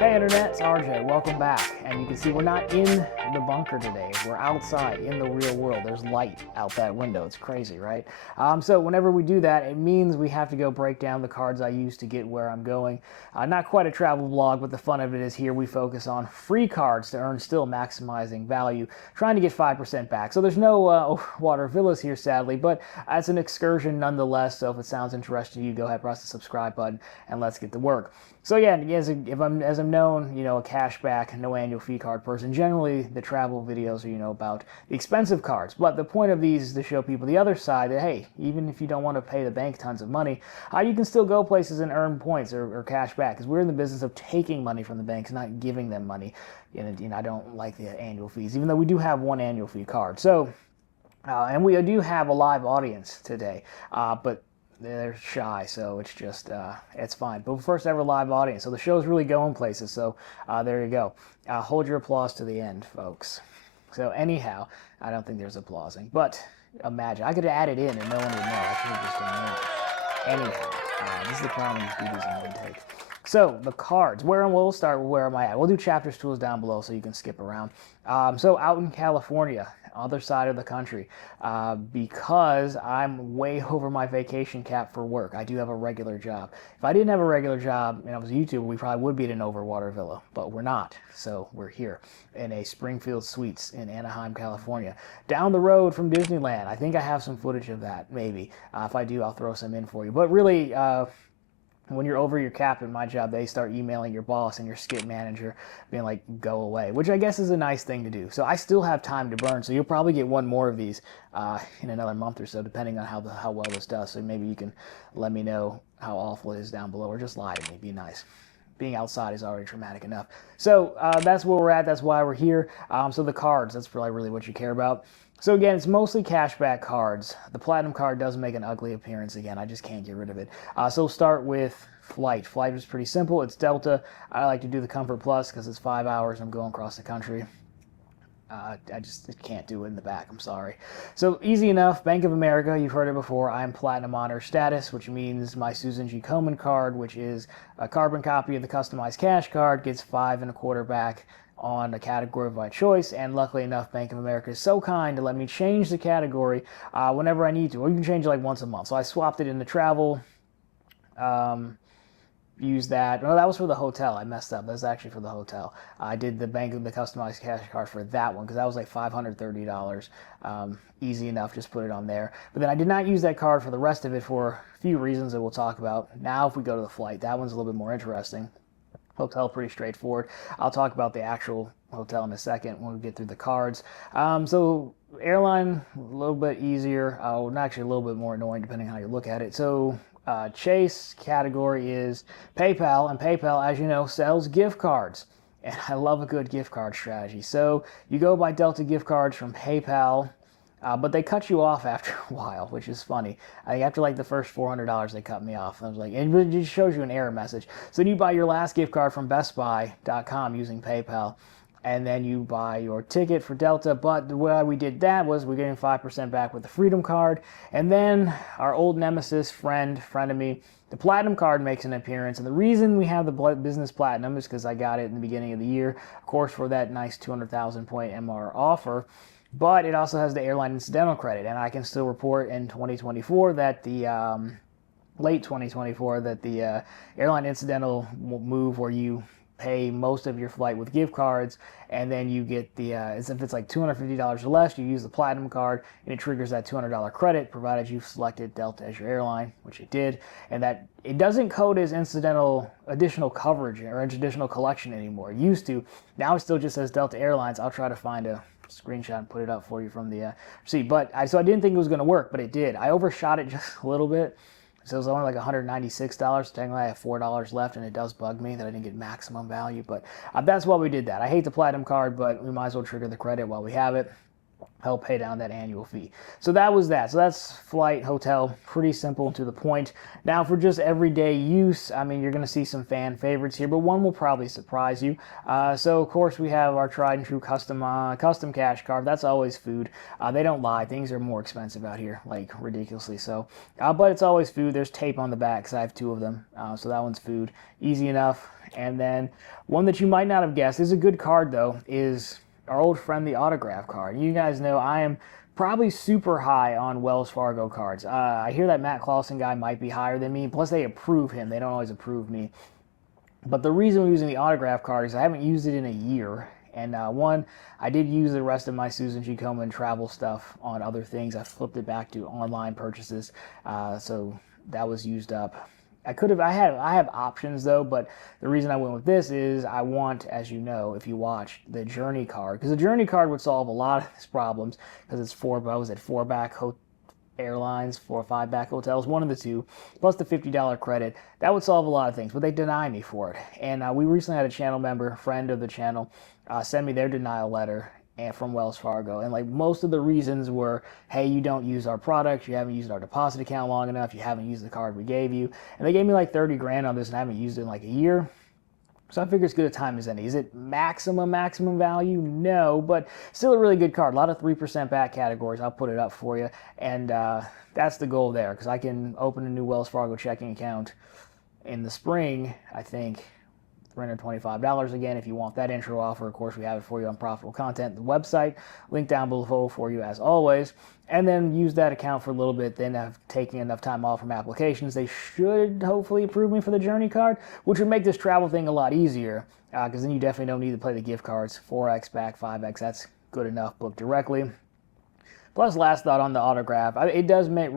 Hey Internet, it's RJ, welcome back. And you can see we're not in the bunker today, we're outside in the real world. There's light out that window, it's crazy, right? So whenever we do that, it means we have to go break down the cards I use to get where I'm going. Not quite a travel vlog, but the fun of it is here we focus on free cards to earn still maximizing value, trying to get 5% back. So there's no water villas here sadly, but it's an excursion nonetheless, so if it sounds interesting to you, go ahead, press the subscribe button, and let's get to work. So yeah, as I'm known, a cashback, no annual fee card person. Generally, the travel videos are, about the expensive cards. But the point of these is to show people the other side that, hey, even if you don't want to pay the bank tons of money, you can still go places and earn points or cash back. Because we're in the business of taking money from the banks, not giving them money. And I don't like the annual fees, even though we do have one annual fee card. So, and we do have a live audience today, but they're shy, so it's just, it's fine. But first ever live audience, so the show's really going places, so there you go. Hold your applause to the end, folks. So anyhow, I don't think there's applauding, but imagine, I could have added in and no one would know. I should have just done that. Anyhow, this is the problem with do these in one take. So the cards, we'll start where am I at? We'll do chapters, tools down below so you can skip around. So out in California, other side of the country, because I'm way over my vacation cap for work. I do have a regular job. If I didn't have a regular job and I was a YouTuber, we probably would be at an overwater villa, but we're not. So we're here in a Springfield Suites in Anaheim, California, down the road from Disneyland. I think I have some footage of that, maybe. If I do, I'll throw some in for you. But really, when you're over your cap in my job, they start emailing your boss and your skip manager being like, go away, which I guess is a nice thing to do. So I still have time to burn, so you'll probably get one more of these in another month or so, depending on how well this does. So maybe you can let me know how awful it is down below, or just lie to me, be nice. Being outside is already traumatic enough. So that's where we're at, that's why we're here. So the cards, that's probably really what you care about. So again, it's mostly cashback cards. The Platinum card does make an ugly appearance again. I just can't get rid of it. So we'll start with Flight. Flight is pretty simple. It's Delta. I like to do the Comfort Plus because it's 5 hours. I'm going across the country. I just can't do it in the back. I'm sorry. So easy enough. Bank of America, you've heard it before. I'm Platinum Honor status, which means my Susan G. Komen card, which is a carbon copy of the customized cash card, gets 5 1/4 back on a category of my choice, and luckily enough, Bank of America is so kind to let me change the category whenever I need to, or you can change it like once a month. So I swapped it into travel, use that. No, that was for the hotel. I messed up. That's actually for the hotel. I did the Bank of the customized cash card for that one because that was like $530. Easy enough, just put it on there. But then I did not use that card for the rest of it for a few reasons that we'll talk about. Now if we go to the flight, that one's a little bit more interesting. Hotel, pretty straightforward. I'll talk about the actual hotel in a second when we get through the cards. So airline, a little bit easier. Not actually a little bit more annoying depending on how you look at it. So Chase category is PayPal, and PayPal, as you know, sells gift cards. And I love a good gift card strategy. So you go buy Delta gift cards from PayPal, but they cut you off after a while, which is funny. I think after like the first $400, they cut me off. I was like, and it just shows you an error message. So then you buy your last gift card from BestBuy.com using PayPal, and then you buy your ticket for Delta. But the way we did that was we're getting 5% back with the Freedom card. And then our old nemesis, frenemy, the Platinum card makes an appearance. And the reason we have the Business Platinum is because I got it in the beginning of the year, of course, for that nice 200,000 point MR offer. But it also has the airline incidental credit, and I can still report in 2024 that the late 2024 that the airline incidental move where you pay most of your flight with gift cards, and then you get the if it's like $250 or less, you use the Platinum card, and it triggers that $200 credit, provided you've selected Delta as your airline, which it did, and that it doesn't code as incidental additional coverage or additional collection anymore. It used to. Now it still just says Delta Airlines. I'll try to find a screenshot and put it up for you from the receipt. But so I didn't think it was going to work, but it did. I overshot it just a little bit. So it was only like $196. Technically, I have $4 left, and it does bug me that I didn't get maximum value. But that's why we did that. I hate the Platinum card, but we might as well trigger the credit while we have it. help pay down that annual fee. So that was that. So that's flight, hotel, pretty simple and to the point. Now for just everyday use, I mean, you're going to see some fan favorites here, but one will probably surprise you. So of course we have our tried and true custom cash card. That's always food. They don't lie. Things are more expensive out here, like ridiculously so. But it's always food. There's tape on the back because I have two of them. So that one's food. Easy enough. And then one that you might not have guessed is a good card though, is our old friend, the autograph card. You guys know I am probably super high on Wells Fargo cards. I hear that Matt Clausen guy might be higher than me. Plus, they approve him. They don't always approve me. But the reason we're using the autograph card is I haven't used it in a year. And one, I did use the rest of my Susan G. Komen travel stuff on other things. I flipped it back to online purchases. So that was used up. I have options though, but the reason I went with this is I want, as you know, if you watch the Journey card, because the Journey card would solve a lot of these problems because it's four back airlines, 4 or 5 back hotels, one of the two, plus the $50 credit. That would solve a lot of things, but they deny me for it. And we recently had a channel member, friend of the channel, send me their denial letter from Wells Fargo, and like most of the reasons were, hey, you don't use our product, you haven't used our deposit account long enough, you haven't used the card we gave you, and they gave me like 30 grand on this and I haven't used it in like a year. So I figure it's good a time as any. Is it maximum value? No, but still a really good card. A lot of 3% back categories. I'll put it up for you, and that's the goal there, because I can open a new Wells Fargo checking account in the spring, I think, $325 again. If you want that intro offer, of course, we have it for you on Profitable Content, the website, link down below for you as always. And then use that account for a little bit. Then I've taken enough time off from applications, they should hopefully approve me for the Journey card, which would make this travel thing a lot easier, because then you definitely don't need to play the gift cards. 4x back, 5x, that's good enough. Book directly. Plus, last thought on the autograph, it does make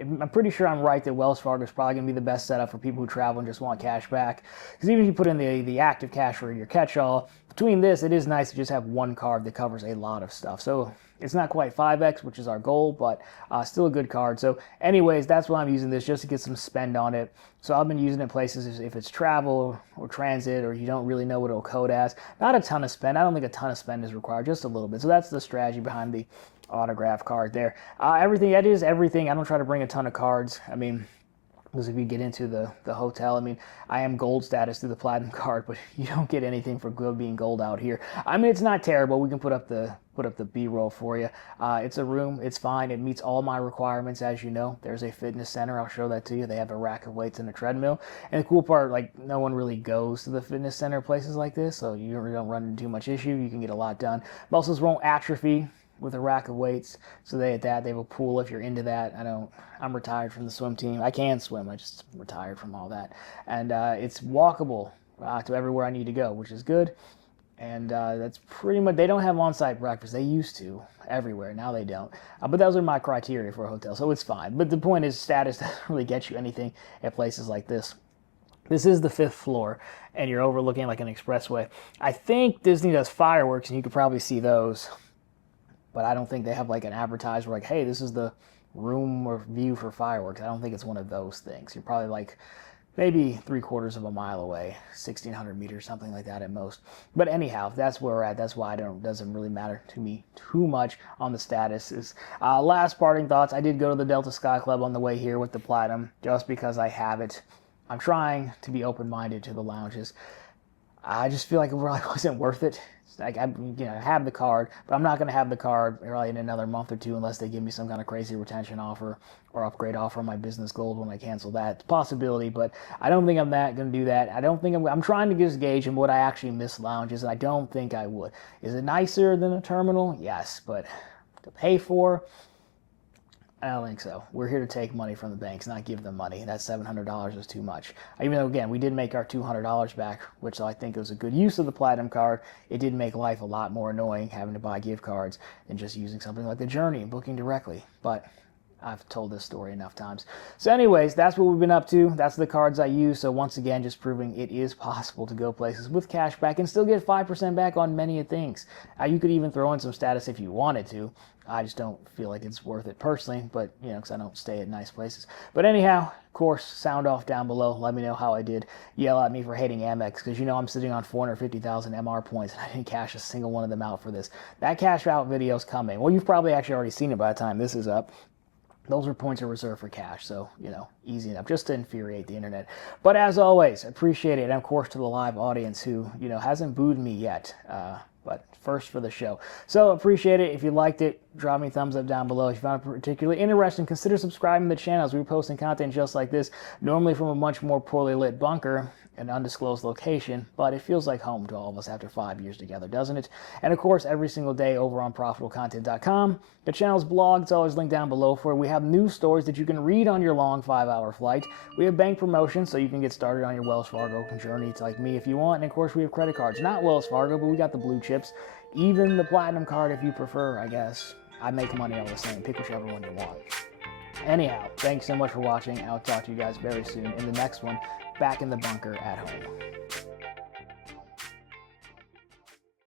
I'm pretty sure I'm right that Wells Fargo is probably going to be the best setup for people who travel and just want cash back. Because even if you put in the active cash or your catch-all, between this, it is nice to just have one card that covers a lot of stuff. So it's not quite 5x, which is our goal, but still a good card. So anyways, that's why I'm using this, just to get some spend on it. So I've been using it in places if it's travel or transit, or you don't really know what it'll code as. Not a ton of spend. I don't think a ton of spend is required, just a little bit. So that's the strategy behind the autograph card there. That is everything. I don't try to bring a ton of cards. I mean, because if you get into the hotel, I mean, I am gold status through the platinum card, but you don't get anything for being gold out here. I mean, it's not terrible. We can put up the B-roll for you. It's a room. It's fine. It meets all my requirements, as you know. There's a fitness center. I'll show that to you. They have a rack of weights and a treadmill. And the cool part, like, no one really goes to the fitness center places like this, so you don't run into too much issue. You can get a lot done. Muscles won't atrophy with a rack of weights, so they have a pool if you're into that. I'm retired from the swim team. I can swim, I just retired from all that. And it's walkable to everywhere I need to go, which is good. And that's pretty much, they don't have on-site breakfast. They used to everywhere, now they don't. But those are my criteria for a hotel, so it's fine. But the point is, status doesn't really get you anything at places like this. This is the 5th floor, and you're overlooking like an expressway. I think Disney does fireworks, and you could probably see those, but I don't think they have like an advertiser like, hey, this is the room or view for fireworks. I don't think it's one of those things. You're probably like maybe 3/4 of a mile away, 1,600 meters, something like that at most. But anyhow, that's where we're at. That's why it doesn't really matter to me too much on the statuses. Last parting thoughts, I did go to the Delta Sky Club on the way here with the Platinum, just because I have it. I'm trying to be open-minded to the lounges. I just feel like it really wasn't worth it. Like, I have the card, but I'm not going to have the card probably in another month or two unless they give me some kind of crazy retention offer or upgrade offer on my business gold when I cancel that. It's a possibility, but I don't think I'm going to do that. I don't think I'm trying to just gauge in what I actually miss lounges, and I don't think I would. Is it nicer than a terminal? Yes, but to pay for, I don't think so. We're here to take money from the banks, not give them money. That $700 is too much. Even though, again, we did make our $200 back, which I think was a good use of the Platinum card. It did make life a lot more annoying having to buy gift cards than just using something like the Journey and booking directly. But I've told this story enough times. So anyways, that's what we've been up to. That's the cards I use. So once again, just proving it is possible to go places with cash back and still get 5% back on many things. You could even throw in some status if you wanted to. I just don't feel like it's worth it personally, but you know, because I don't stay at nice places. But anyhow, of course, sound off down below. Let me know how I did. Yell at me for hating Amex, because you know I'm sitting on 450,000 MR points and I didn't cash a single one of them out for this. That cash out video is coming. Well, you've probably actually already seen it by the time this is up. Those are points are reserved for cash, so, you know, easy enough, just to infuriate the internet. But as always, appreciate it, and of course to the live audience who, you know, hasn't booed me yet, but first for the show. So appreciate it. If you liked it, drop me a thumbs up down below. If you found it particularly interesting, consider subscribing to the channel, as we're posting content just like this, normally from a much more poorly lit bunker, an undisclosed location, but it feels like home to all of us after 5 years together, doesn't it? And of course, every single day over on profitablecontent.com, the channel's blog, it's always linked down below for it. We have news stories that you can read on your long 5-hour flight. We have bank promotions, so you can get started on your Wells Fargo journey like me if you want. And of course, we have credit cards, not Wells Fargo, but we got the blue chips, even the platinum card if you prefer, I guess. I make money all the same. Pick whichever one you want. Anyhow, thanks so much for watching. I'll talk to you guys very soon in the next one, back in the bunker at home.